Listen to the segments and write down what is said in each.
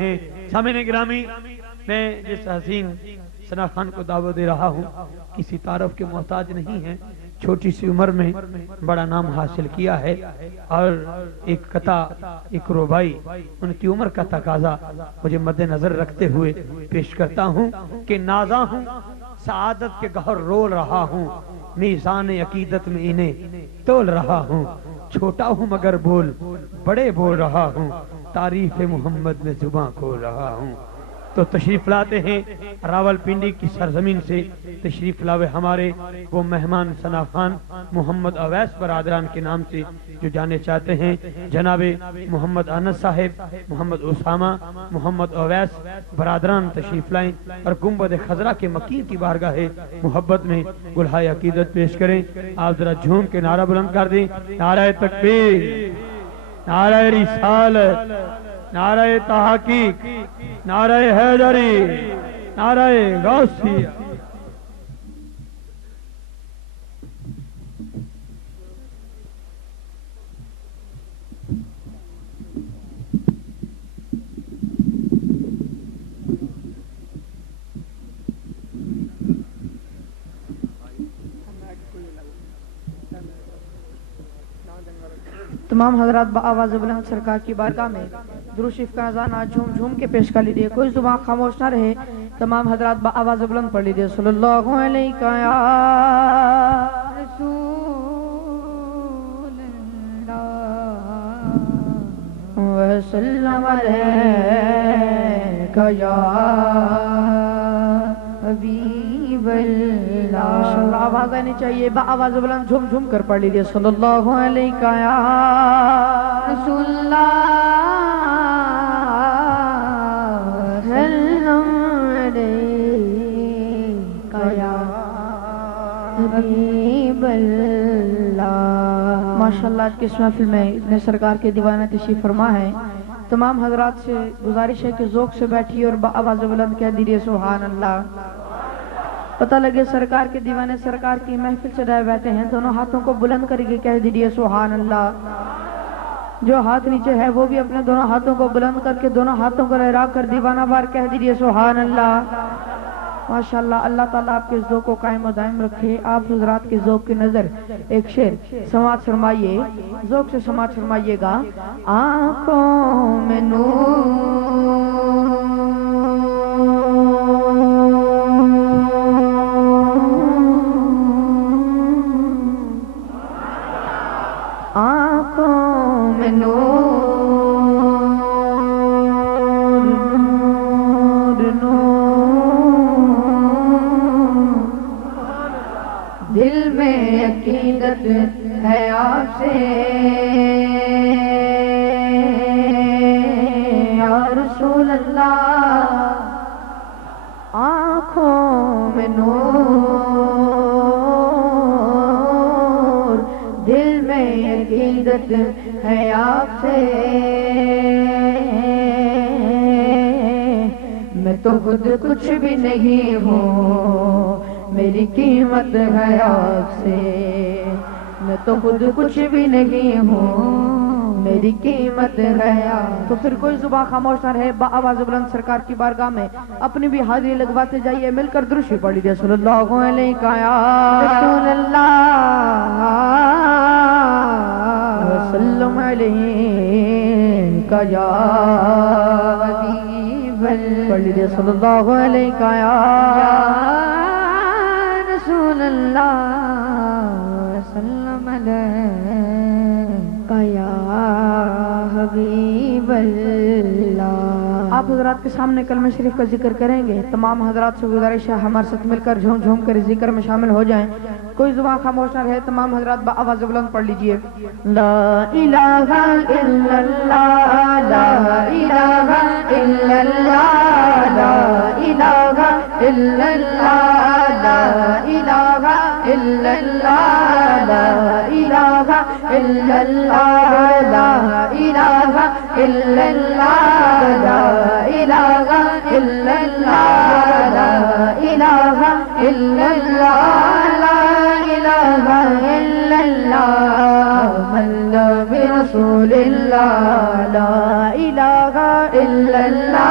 ہیں سامعین گرامی، میں جس حسین ثنا خان کو دعوت دے رہا ہوں کسی تعارف کے محتاج نہیں ہے، چھوٹی سی عمر میں بڑا نام حاصل کیا ہے، اور ایک قطع ایک ربائی ان کی عمر کا تقاضا مجھے مد نظر رکھتے ہوئے پیش کرتا ہوں کہ نازاں ہوں سعادت کے گہر رول رہا ہوں، میزان عقیدت میں انہیں تول رہا ہوں، چھوٹا ہوں مگر بول بڑے بول رہا ہوں، تعریف محمد میں زباں کھول رہا ہوں۔ تو تشریف لاتے ہیں راول پنڈی کی سرزمین سے تشریف لاوے ہمارے وہ مہمان ثنا خان محمد اویس برادران کے نام سے جو جانے چاہتے ہیں، جناب محمد انس صاحب، محمد اسامہ، محمد اویس برادران تشریف لائیں اور گنبد خضرا کے مکین کی بارگاہ محبت میں گلہائے عقیدت پیش کریں۔ آپ ذرا جھوم کے نعرہ بلند کر دیں، نعرہ تکبیر، نعرہ رسالت، نعرہ تحقیق، نعرہ حیدری، نعرہ غوثیہ۔ تمام حضرات بآواز بلند سرکار کی بارگاہ میں درود شریف کا اذان آج جھوم جھوم کے پیش کر لیجیے، کوئی زبان خاموش نہ رہے، تمام حضرات بآواز بلند پڑھ لیجیے۔ صلی اللہ علیہ یا رسول اللہ وسلم علیک یا حبیب اللہ۔ آواز آنی چاہیے، بآواز بلند جھوم جھوم کر پڑھ لیجیے۔ صلی اللہ علیہ یا رسول اللہ وسلم علیک یا حبیب اللہ۔ ماشاءاللہ آج کی اس محفل میں اتنے سرکار کے دیوانہ تشریف فرما ہے، تمام حضرات سے گزارش ہے کہ ذوق سے بیٹھی اور بآواز بلند کہہ دیجیے سبحان اللہ۔ پتہ لگے سرکار کے دیوانے سرکار کی محفل سے دائے بیٹھے ہیں، دونوں ہاتھوں کو بلند کر کے کہہ دیجیے سبحان اللہ۔ جو ہاتھ نیچے ہے وہ بھی اپنے دونوں ہاتھوں کو بلند کر کے دونوں ہاتھوں کو لہرا کر دیوانہ وار کہہ دیجیے سبحان اللہ۔ ماشاءاللہ اللہ تعالیٰ آپ کے اس ذوق کو قائم و دائم رکھے۔ آپ حضرات کے ذوق کی نظر ایک شعر سماعت فرمائیے، ذوق سے سماعت فرمائیے گا۔ آنکھوں میں دل میں عقیدت ہے آپ سے یا رسول اللہ، آنکھوں میں نور، دل میں عقیدت ہے آپ سے، میں تو خود کچھ بھی نہیں ہوں، میری قیمت ہے آپ سے، میں تو خود کچھ بھی نہیں ہوں، میری قیمت ہے آپ۔ تو پھر کوئی زبان خاموش نہ رہے، بآواز بلند سرکار کی بارگاہ میں اپنی بھی حاضری لگواتے جائیے، مل کر درود شریف پڑھ لیجیے۔ صلی اللہ علیہ یا رسول اللہ وسلم علیہ یا حبیب اللہ، پڑھ لیجیے۔ صلی اللہ علیہ یا رسول اللہ وسلم علیک یا حبیب اللہ۔ آپ حضرات کے سامنے کلمہ شریف کا ذکر کریں گے، تمام حضرات سے گزارش ہے ہمارے ساتھ مل کر جھوم جھوم کر ذکر میں شامل ہو جائیں، کوئی زبان خاموش نہ رہے، تمام حضرات بآواز بلند پڑھ لیجئے۔ لا الہ الا اللہ، لا الہ الا اللہ، لا الہ الا اللہ، لا الہ الا اللہ، لا الہ الا اللہ، لا الہ الا اللہ، لا الہ الا اللہ، لا الہ الا اللہ، لا الہ الا اللہ محمد رسول اللہ، لا الہ الا اللہ۔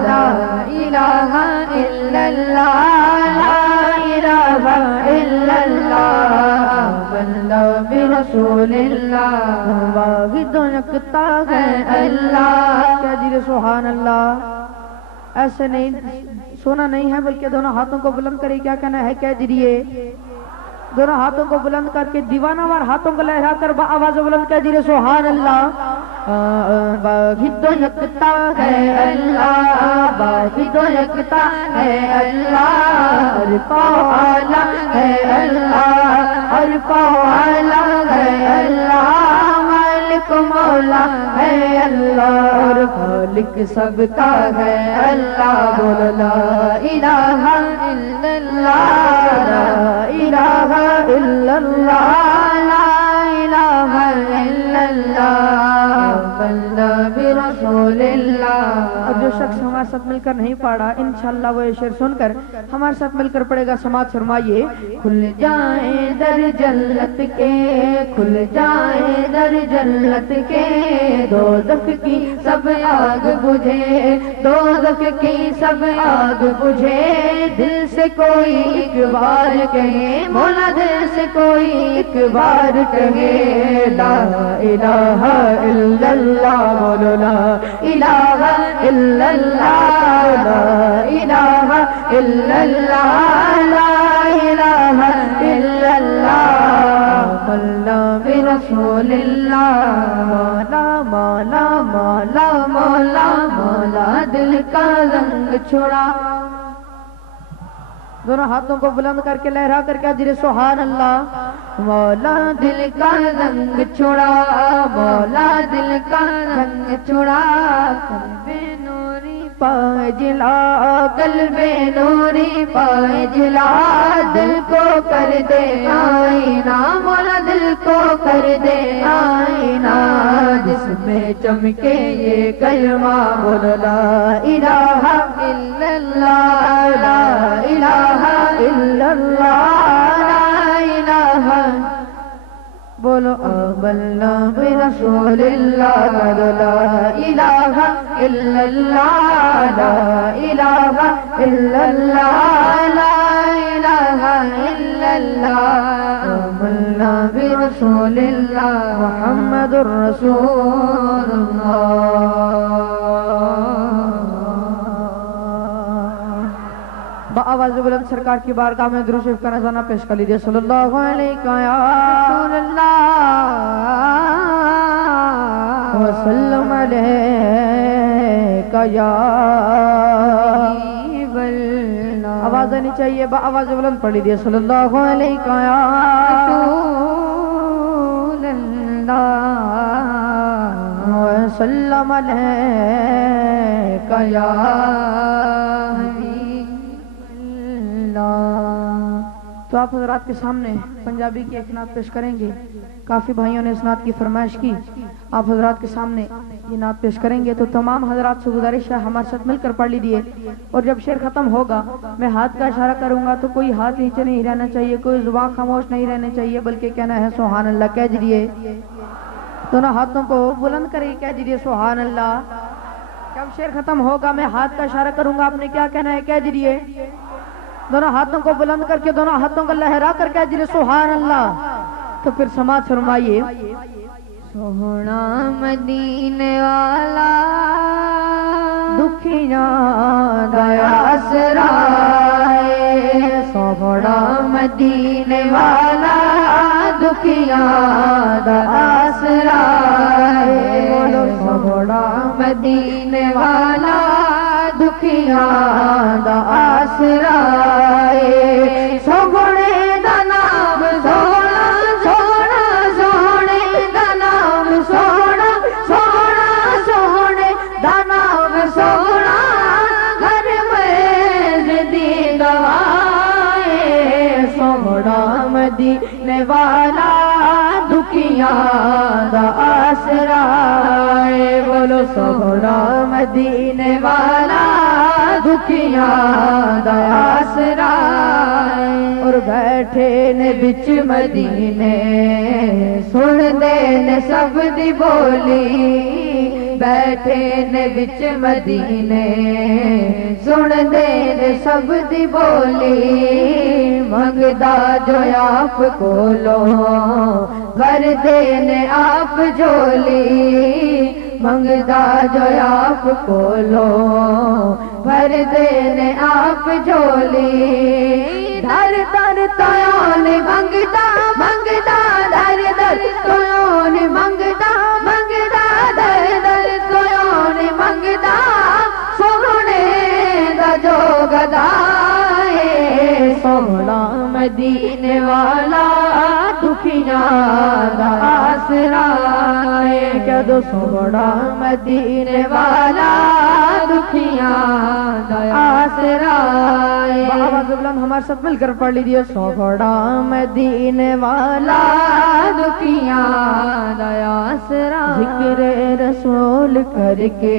لا الہ الا اللہ لا الہ الا اللہ آمنا برسول اللہ واحد یکتا ہے اللہ کیا جی سبحان اللہ ایسے نہیں سونا نہیں ہے بلکہ دونوں ہاتھوں کو بلند کرے کیا کہنا ہے کیا جریے دونوں ہاتھوں کو بلند کر کے دیوانہ وار ہاتھوں کو لہرا کر آواز بلند کیا جی سبحان اللہ واحد یکتا ہے اللہ واحد یکتا ہے اللہ ہر پاؤ اعلیٰ ہے اللہ ہر پاؤ اعلیٰ ہے اللہ مالک مولا ہے اللہ اور خالق سب کا ہے اللہ بول لا الہ الا اللہ لا الہ الا اللہ لا الہ الا اللہ بندہ برسول اللہ اب جو شخص ہمارے ساتھ مل کر نہیں پڑھا انشاءاللہ وہ یہ شعر سن کر ہمارے ساتھ مل کر پڑھے گا سماعت فرمائیے کھل جائیں در جنت کے کھل جائیں در جنت کے دوزخ کی سب آگ بجھے دوزخ کی سب آگ بجھے دل سے کوئی ایک بار کہے مولا دل سے کوئی ایک بار کہے لا الہ الا اللہ بولو لا الہ الا اللہ لا الہ الا اللہ لا الہ الا اللہ اللہ برسول اللہ مولا مولا مولا مولا مولا دل کا رنگ چھڑا دونوں ہاتھوں کو بلند کر کے لہرا کر کے اجر سبحان اللہ مولا دل کا رنگ چھڑا مولا دل کا رنگ چھڑا قلب نوری پائے جلا قلب نوری پائے جلا دل کو کر دے آئینہ مولا دل کو کر دے آئینہ جس میں چمکے یہ کلمہ بول لا الہ الا اللہ لا الہ الا اللہ لا الہ بولو آمنا برسول اللہ لا الہ الا اللہ لا الہ الا اللہ لا الہ الا اللہ آمنا برسول اللہ محمد رسول اللہ آواز بلند سرکار کی بارگاہ میں درود شریف کا نذرانہ پیش کر لیجیے صلی اللہ علیہ یا رسول اللہ وسلم علیہ یا حبیب اللہ آواز آنی چاہیے با آواز بلند پڑھ لیجیے صلی اللہ علیہ یا رسول اللہ وسلم علیہ یا تو آپ حضرات کے سامنے پنجابی کی ایک نعت پیش کریں گے کافی بھائیوں نے اس نعت کی فرمائش کی آپ حضرات کے سامنے یہ نعت پیش کریں گے تو تمام حضرات سے گزارش ہے ہمارے ساتھ مل کر پڑھ لیجیے اور جب شعر ختم ہوگا میں ہاتھ کا اشارہ کروں گا تو کوئی ہاتھ نیچے نہیں رہنا چاہیے کوئی زبان خاموش نہیں رہنا چاہیے بلکہ کہنا ہے سبحان اللہ کہہ دیجیے دونوں ہاتھوں کو بلند کرے کہہ دیجیے سبحان اللہ جب شعر ختم ہوگا میں ہاتھ کا اشارہ کروں گا آپ نے کیا کہنا ہے کہہ دیجیے دونوں ہاتھوں کو بلند کر کے دونوں ہاتھوں کو لہرا کر کے اجر سبحان اللہ تو پھر سماعت فرمائیے سونا مدینے والا دکھیاں دا آسرا ہے سونا مدینے والا دکھیاں دا آسرا ہے سونا مدینے والا دکھیاں دا آسرا سونے دا نام سونا سونا سونے دا نام سونا سونا سونے دا نام سونا گھر میں دی دوائے سونا مدینے والا دکھیاں دا آسرا بولو سونا مدینے والا دکھیاں دا آسرا اور بیٹھے نے بچ مدینے سن دے نے سب دی بولی بیٹھے نے وچ مدینے سن دے نے سب دی بولی منگدا جو آپ کولو ور دے نے آپ جولی منگدا جو آپ کولو ور دے نے آپ جولی در در تویون منگدا منگدا در در تویون منگدا منگدا در در تویون منگدا سونے دا جو گدائے سونا مدینے والا دکھیاں دا آسرا کہہ دو سونا مدینے والا دکھیاں دا آسرا آواز بلند ہمارے ساتھ مل کر پڑھ لیجیے سونا مدینے والا دکھیاں دا آسرا ذکر رسول کر کے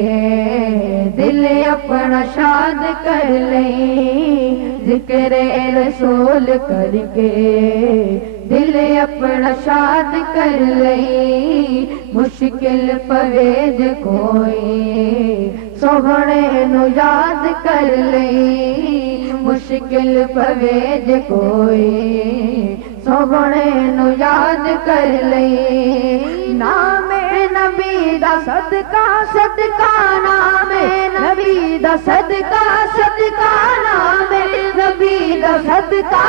دل اپنا شاد کر لیں ذکر رسول کر کے دل اپنا شاد کر لیں مشکل پویج کوئی سوہنے نو یاد کر لیں مشکل پویج کوئی سوہنے نو یاد کر لیں نام نبی دا صدقہ صدقہ نام نبی دا صدقہ صدقہ نام نبی دا صدقہ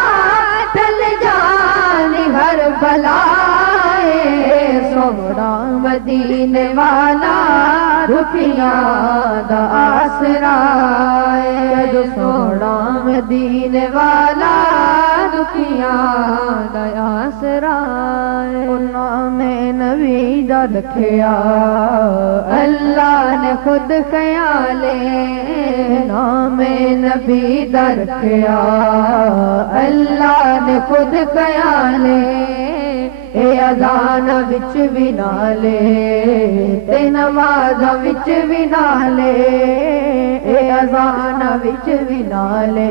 ٹل جانی ہر بلائے سونا مدینے والا دکھیاں دا آسرا جو سونا مدینے والا دکھیاں دا آسرا نام نبی دا رکھیا اللہ نے خود خیالے نام نبی دا رکھیا اللہ نے خود خیالے اے اذان وچ بھی نالے تے نماز وچ بھی نالے اے اذان وچ بھی نالے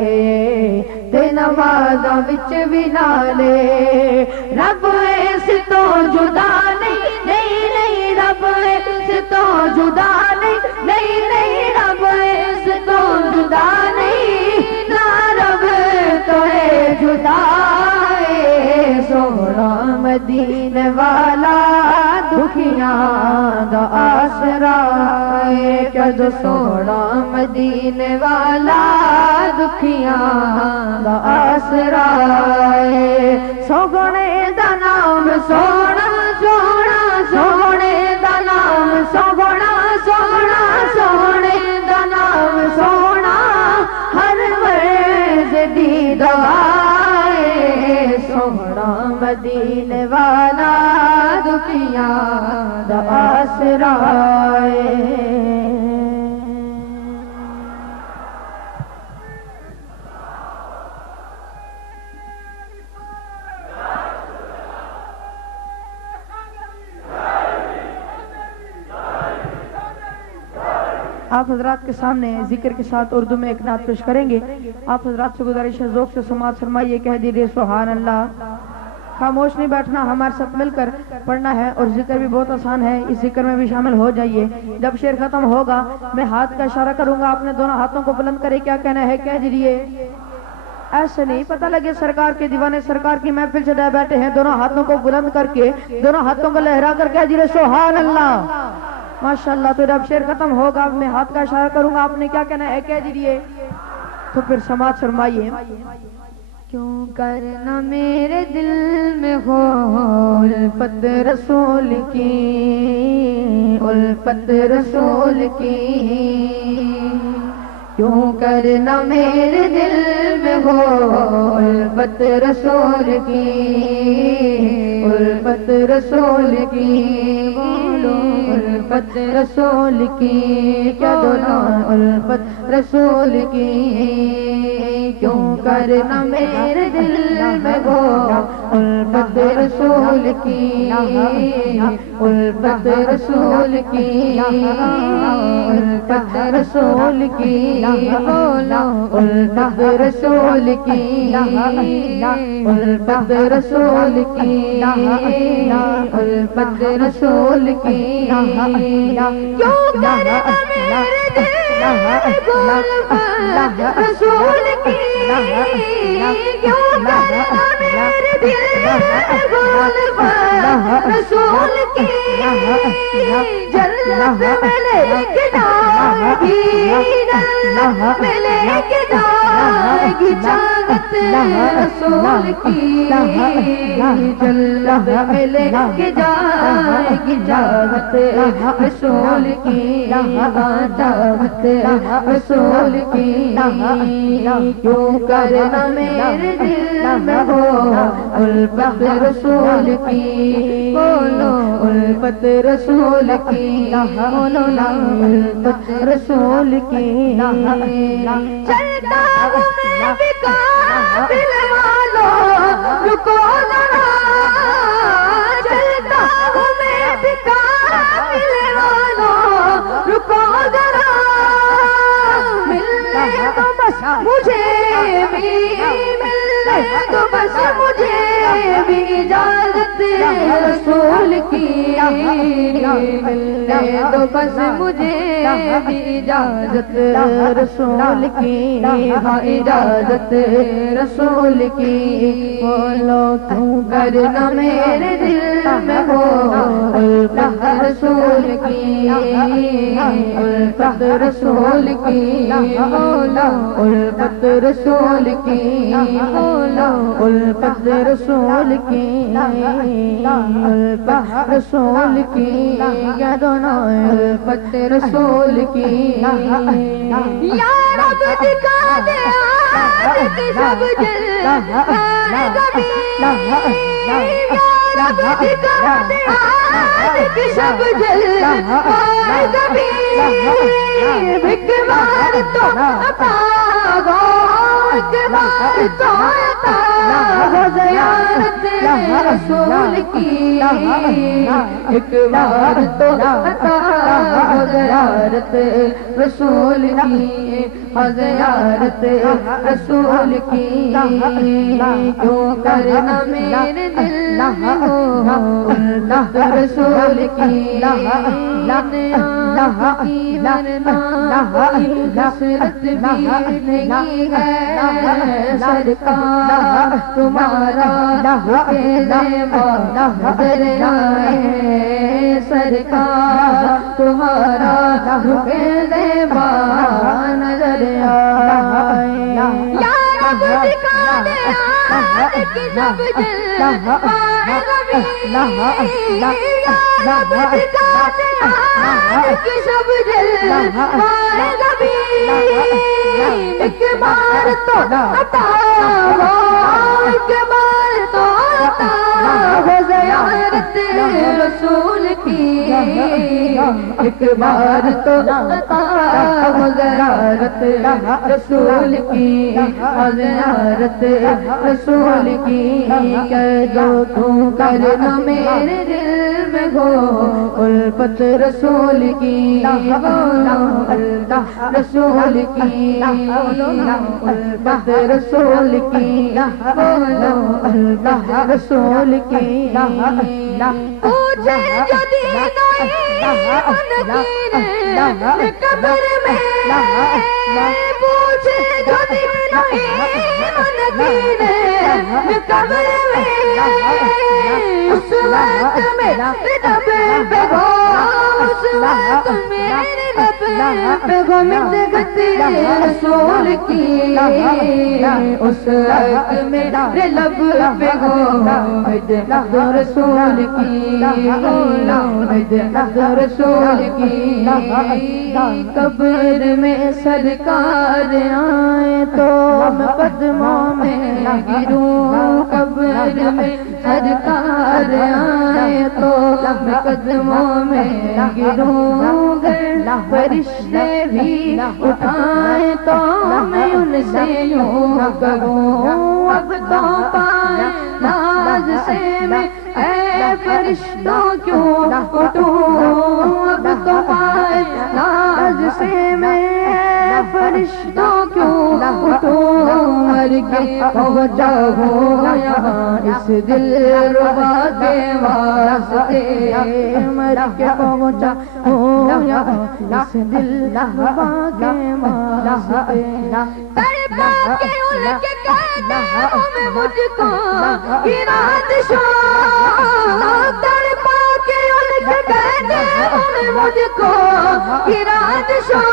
تے نماز وچ بھی نالے رب اس تو جدا نہیں نہیں نہیں رب اس تو جدا نہیں نہیں نہیں رب اس تو جدا نہیں نہ رب تو ہے جدا سونا مدینے والا دکھیاں دا آسرا کیا جو سونا مدینے والا دکھیاں دا آسرا سونے دا نام سونا سونا سونے دا نام سونا سونا سونے دا نام سونا ہر ورز دی دوائے سونا مدینے والا دکھیاں دا آسرا آپ حضرات کے سامنے ذکر کے ساتھ اردو میں ایک نعت پیش کریں گے آپ حضرات سے گزارش ہے ذوق سے سماعت فرمائیے کہہ دیجیے سبحان اللہ خاموش نہیں بیٹھنا ہمارے ساتھ مل کر پڑھنا ہے اور ذکر بھی بہت آسان ہے اس ذکر میں بھی شامل ہو جائیے جب شعر ختم ہوگا میں ہاتھ کا اشارہ کروں گا آپ نے دونوں ہاتھوں کو بلند کرے کیا کہنا ہے کہہ دیجیے ایسے نہیں پتہ لگے سرکار کے دیوانے سرکار کی محفل سے بیٹھے ہیں دونوں ہاتھوں کو بلند کر کے دونوں ہاتھوں کو لہرا کر کہہ دیجیے سبحان اللہ ماشاءاللہ تو جب شعر ختم ہوگا میں ہاتھ کا اشارہ کروں گا آپ نے کیا کہنا ہے کہہ دیجیے تو پھر سماعت فرمائیے کیوں کرنا میرے دل میں ہو الفت رسول کی الفت رسول کی کیوں کرنا میرے دل میں ہو الفت رسول کی الفت رسول کی بولو الفت رسول کی کیا دونوں الفت رسول کی کیوں کرنا میرے دل میں وہ الفت رسول کی الفت رسول کی الفت رسول کی بولو الفت رسول کی الفت رسول کی الفت رسول کی کیوں کرنا میرے دل رسول کی کیوں کرنا میرے دل رسول کی جنت میں لے کے جائے گی جنت میں لے کے جائے گی جنت رسول کی جنت میں لے کے جائے گی جنت رسول کی جنت رسول کی کیوں کرنا میرے دل میں ہو الفت رسول کی بولو الفت رسول کی بولو الفت رسول کی چلتا ہوں میں بھی قافل والوں رکو ذرا چلتا ہوں میں بھی قافل والوں رکو ذرا ملنے تو بس مجھے بھی ملنے تو بس مجھے بھی اجازت رسول کی ملنے تو بس مجھے بھی اجازت رسول کی ہاں اجازت رسول کی بولو کیوں کرنا میرے دل میں ہو الفت رسول کی الفت رسول کی بولو الفت رسول کی بولو الفت رسول کی الفت رسول کی یا دونوں الفت رسول کی یا رب دکھا دے آج کی سب جلوے کبھی یا رب دکھا دے آج کی سب جلوے کبھی ایک بار تو عطا ہو ایک بار تو عطا ہو زیارت رسول کی ایک بار تو عطا ہو زیارت رسول کی زیارت رسول کی کیوں کرنا میرے دل میں ہو الفت رسول کی حسرت بھی نہیں ہے سرکار تمہارا نظر آئے سرکار تمہارا زیبا نظر آئے یا رب دکھا دے آج کی سب جلوے کبھی یا رب دکھا دے آج کی سب جلوے کبھی ایک بار تو عطا ہو ایک بار تو عطا ہو زیارت رسول کی ایک بار تو عطا ہو زیارت رسول کی زیارت رسول کی کہہ دو تم کرنا میرے دل میں ہو الفت رسول کی بولو اللہ رسول کی الفت رسول کی بولو اللہ رسول کی پوچھے جو دین و ایمان کی قبر میں پوچھے جو دین و ایمان کی قبر میں اس وقت میرا رب پہ ہو اس وقت میرے رب پہ ہو مدد رسول کی اس وقت میرے لب پہ ہو مدد رسول کی مدد رسول کی قبر میں سرکار آئے تو میں قدموں میں گروں قبر میں سرکار آئے تو میں قدموں میں گروں گر فرشتے بھی اٹھائے تو میں ان سے یوں کہوں اب تو پائے ناز سے میں اے فرشتوں کیوں اٹھوں اب تو پائے ناز سے میں فرشتوں کیوں اٹھوں مر کے پہنچا ہوں یہاں اس دل ربا کے واسطے مر کے پہنچا ہوں یہاں اس دل ربا کے واسطے تڑپا کے ان کے قدموں میں مجھ کو گراد شو تڑپا کے ان کے قدموں میں مجھ کو گراد شو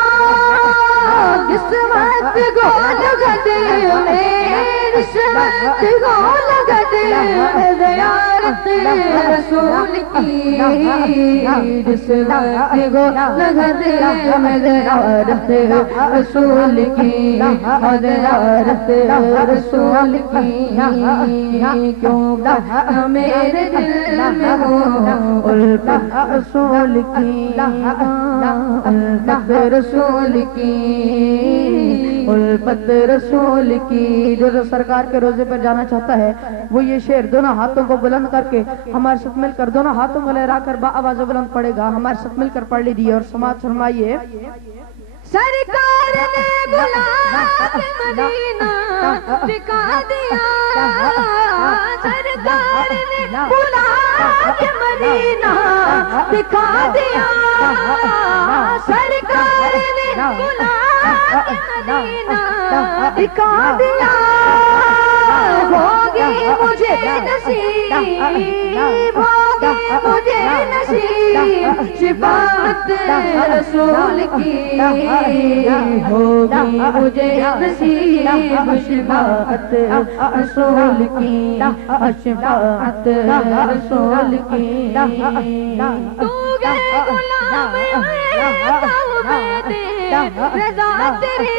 قسمت کو لگا دے میری قسمت کو لگا دے زیارت رسول کی قسمت کو لگا دے زیارت رسول کی زیارت رسول کی کیوں میرے دل میں ہو الفت رسول کی الفت رسول کی الفت رسول کی جو سرکار کے روزے پر جانا چاہتا ہے وہ یہ شعر دونوں ہاتھوں کو بلند کر کے ہمارے ساتھ مل کر دونوں ہاتھوں کو لہرا کر با آواز بلند پڑے گا ہمارے ساتھ مل کر پڑھ لیجیے اور سماعت فرمائیے سرکار نے گلاب مدینہ دکھا دیا سرکار نے گلاب مدینہ دکھا دیا سرکار نے گلاب مدینہ دکھا دیا ہوگی مجھے نصیب ہوگی مجھے نصیب شفاعت رسول کی ہوگی مجھے نصیب شفاعت رسول کی شفاعت رسول کی تو گئے غلام رضا تیری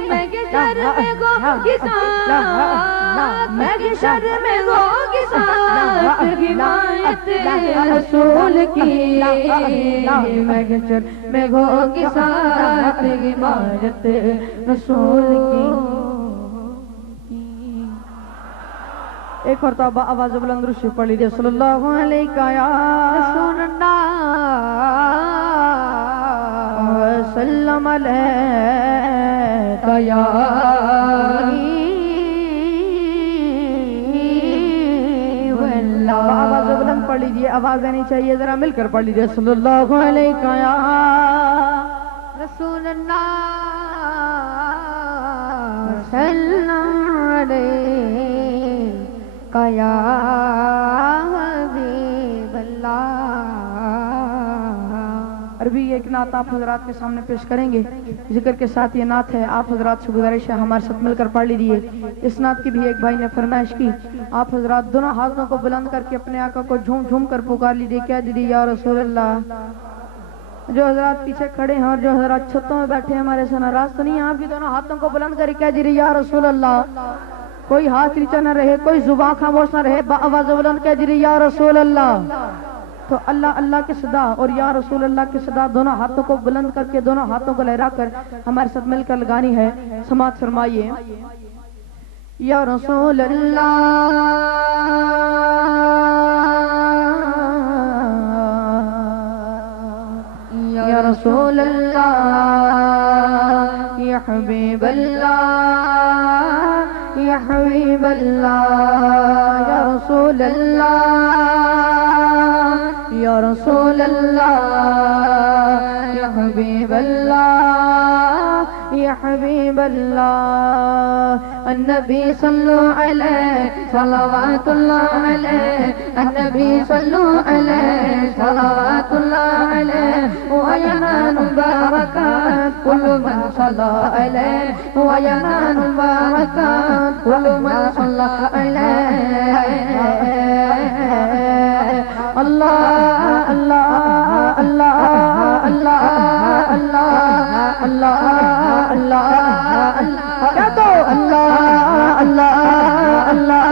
میں گشر میں گو کسان میں گشر میں گو کسان حمایت رسول کی میں گشر میں گو کسان حمایت رسول کی ایک مرتبہ آواز بلند روشی پڑھ لیجیے صلی اللہ علیہ یا رسول اللہ وسلم علیہ یا آواز بلند پڑھ لیجیے آواز آنی چاہیے ذرا مل کر پڑھ لیجیے صلی اللہ علیہ یا رسول اللہ وسلم علیہ یا حبیب اللہ عربی ایک نعت آپ حضرات کے سامنے پیش کریں گے ذکر کے ساتھ یہ نعت ہے آپ حضرات سے گزارش ہے ہمارے ساتھ مل کر پڑھ لیجیے اس نعت کی بھی ایک بھائی نے فرمائش کی آپ حضرات دونوں ہاتھوں کو بلند کر کے اپنے آقا کو جھوم جھوم کر پکار لیجیے کیا دیدی یا رسول اللہ جو حضرات پیچھے کھڑے ہیں اور جو حضرات چھتوں میں بیٹھے ہیں ہمارے سے ناراض تو نہیں ہیں آپ بھی دونوں ہاتھوں کو بلند کر کیا دیدی یا رسول اللہ کوئی ہاتھ نیچے نہ رہے کوئی زبان خاموش نہ رہے با آواز بلند کہہ دیجیے یا رسول اللہ تو اللہ اللہ کی صدا اور یا رسول اللہ کی صدا دونوں ہاتھوں کو بلند کر کے دونوں ہاتھوں کو لہرا کر ہمارے ساتھ مل کر لگانی ہے سماعت فرمائیے یا رسول اللہ یا رسول اللہ یا حبیب اللہ یا حبیب اللہ یا رسول اللہ یا رسول اللہ یا حبیب اللہ یا حبیب اللہ النبی صلو علیہ صلوات اللہ علیہ النبی صلو علیہ صلوات اللہ علیہ وینال البرکات کل من صلی علیہ وینال البرکات کل من صلی علیہ اللہ اللہ اللہ اللہ اللہ اللہ اللہ اللہ کیا تو اللہ اللہ اللہ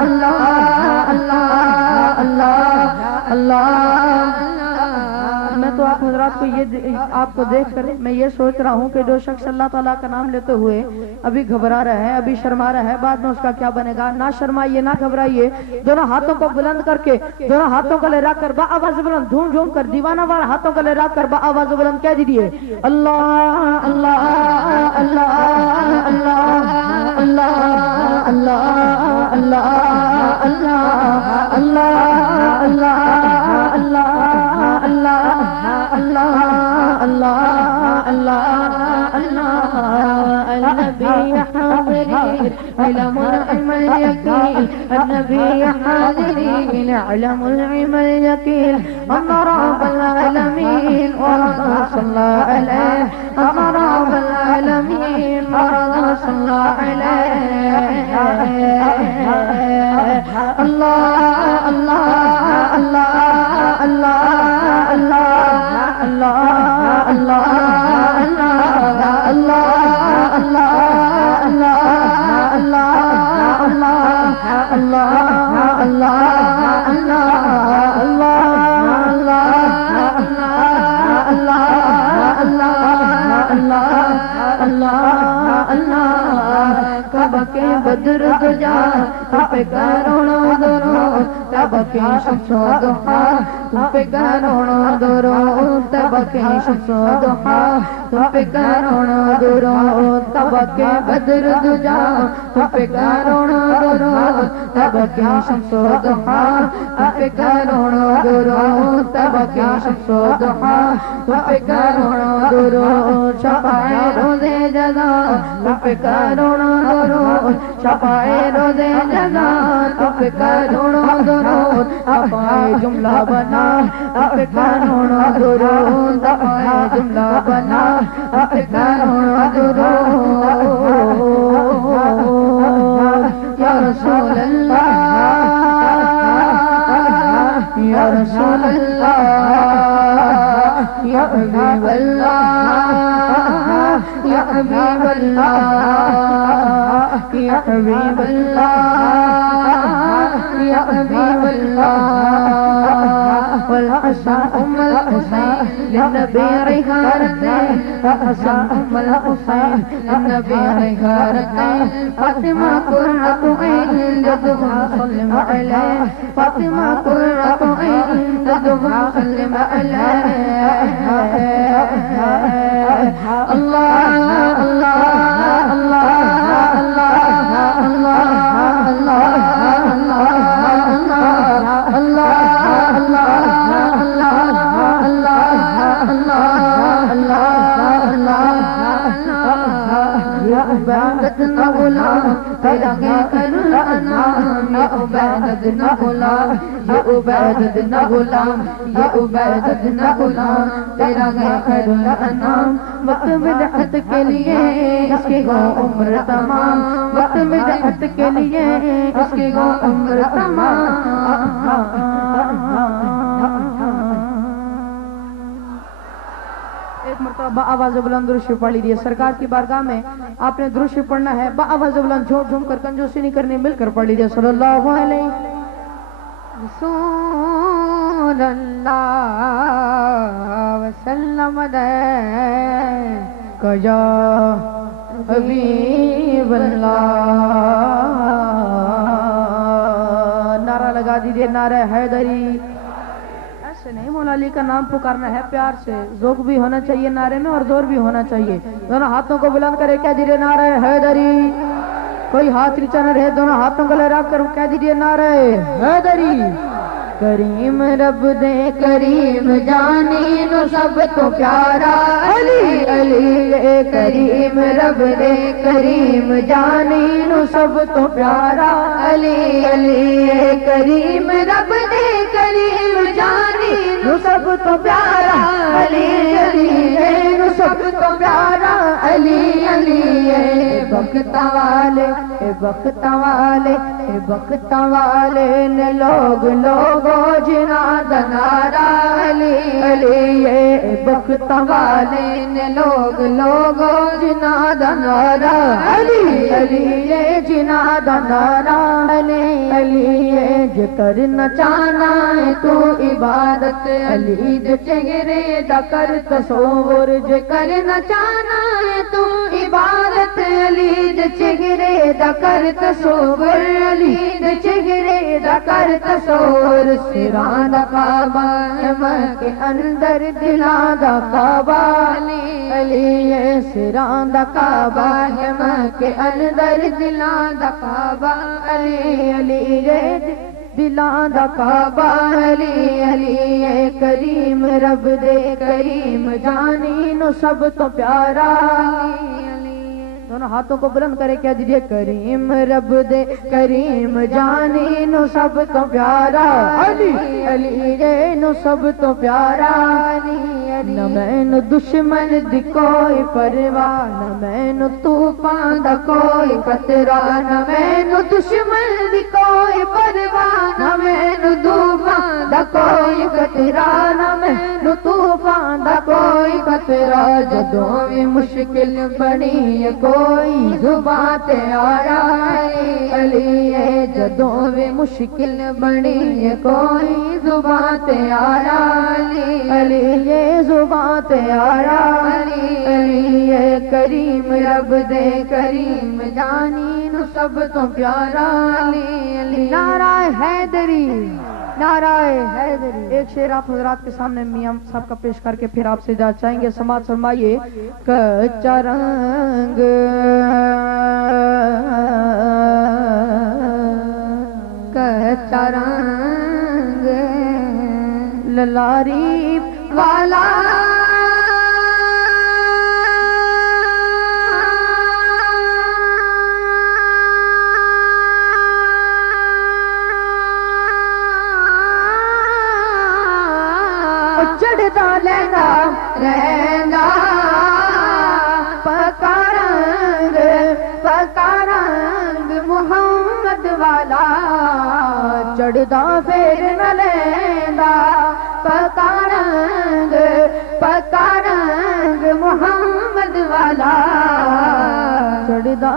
اللہ اللہ اللہ اللہ میں تو آپ حضرات کو آپ کو دیکھ کر میں یہ سوچ رہا ہوں کہ جو شخص اللہ تعالیٰ کا نام لیتے ہوئے ابھی گھبرا رہا ہے، ابھی شرما رہا ہے، بعد میں اس کا کیا بنے گا؟ نہ شرمائیے، نہ گھبرائیے، دونوں ہاتھوں کو بلند کر کے، دونوں ہاتھوں کو لہرا کر با آواز بلند جھوم جھوم کر دیوانہ وار ہاتھوں کو لہرا کر با آواز بلند کہہ دیجیے اللہ اللہ اللہ اللہ اللہ اللہ اللہ اللہ اللہ اللہ اللہ اللہ اللہ اللہ النبي حاضرين علم العلم اليقين النبي حاضرين علم العلم اليقين أما رب العالمين ورضا صلى عليه أما رب العالمين ورضا صلى عليه الله الله الله الله الله الله الله کے بدر دجا پہ کروڑوں درود تب کے شمس و ضحا پہ کروڑوں درود تب کے شمس و ضحا پہ کروڑوں درود تب کے بدر دجا پہ کروڑوں درود تب کے شمس و ضحا پہ کروڑوں درود تب کے شمس و ضحا پہ کروڑوں درود شفاعت روزے جزا پہ کروڑوں درود شفاعت روزے جزا پہ کروڑوں درود افعال جملہ بنا پہ کروڑوں درود افعال جملہ بنا پہ کروڑوں درود یا رسول اللہ یا رسول اللہ یا حبیب اللہ یا حبیب اللہ یا حبیب اللہ یا حبیب اللہ والحسن ام الحسین للنبی رحارتین والحسن ام الحسین للنبی رحارتین فاطمہ قرۃ عین جدها سلم علیہ فاطمہ قرۃ عین جدها سلم علیہ اللہ اللہ عبادتنا غلام تیرا خیر الانام یا عبادتنا غلام یا عبادتنا غلام یا عبادتنا غلام تیرا خیر الانام وقت بدعت کے لیے اس کی گو عمر تمام وقت بدعت کے لیے اس کی گو عمر تمام ایک مرتبہ با آواز بلند درود شریف پڑھ لیجیے سرکار کی بارگاہ میں آپ نے درود شریف پڑھنا ہے با آواز بلند جھوم جھوم کر کنجوسی نہیں کرنی مل کر پڑھ لیجیے صلی اللہ علیہ رسول اللہ وسلم علیہ یا حبیب اللہ نعرہ لگا دیجیے نعرہ حیدری ایسے نہیں مولا علی کا نام پکارنا ہے پیار سے ذوق بھی ہونا چاہیے نعرے میں اور زور بھی ہونا چاہیے دونوں ہاتھوں کو بلند کرے کہہ دیجیے نعرہ حیدری کوئی ہاتھ نیچا نہ رہے دونوں ہاتھوں کو لہرا کر کہہ دیجیے نعرہ حیدری کریم رب دے کریم جانی نو سب تو پیارا علی علی کریم رب دے کریم جانی نو سب تو پیارا علی علی کریم رب دے کریم جانی نو سب تو پیارا علی علی نو سب تو پیارا علی علی بخت والے بخت والے بخت والے نے لوگ لوگوں جنا دنارا علی علی بخت والے نے لوگ لوگوں جنا دنارا علی علی جنا دنارا علی علی جو کرنا چاہنا ہے تو عبادت علی دے چہرے دا کر تصور جو کرنا چاہنا ہے تو عبادت علی دے چہرے دا کر تصور علی دے چہرے دا کر تصور سراں دا کعبہ ہے مکے اندر دلاں دا کعبہ علی علی سراں دا کعبہ ہے مکے اندر دلاں دا کعبہ علی علی دلاں دا کعبہ علی علی کریم رب دے کریم جانی نو سب تو پیارا دونوں ہاتھوں کو بلند کرے کیا دیجئے کریم رب دے کریم جانی نو سب تو پیارا علی علی نو سب تو پیارا نہ میں نو دشمن دی کوئی پرواہ نہ میں نو طوفان دا کوئی خطرہ نہ میں نو دشمن دی کوئی پرواہ نہ میں نو طوفان دا کوئی خطرہ نہ میں نو طوفان دا کوئی خطرہ جدوں بھی مشکل بنی ہے کوئی زباں تے آیا علی جدوں بھی مشکل بنی ہے کوئی زباں تے آیا علی زباں تے آیا علی کریم رب دے کریم جانی نو سب تو پیارا علی نعرہ حیدری نعرہ حیدری ایک شعر آپ حضرات کے سامنے میاں صاحب کا پیش کر کے پھر آپ سے اجازت چاہیں گے سماعت فرمائیے کچا رنگ کچا رنگ للاری والا چڑھتا لینا رہنا پکا رنگ محمد والا چڑھتا پھر نہ لینا پکا رنگ محمد والا چڑھتا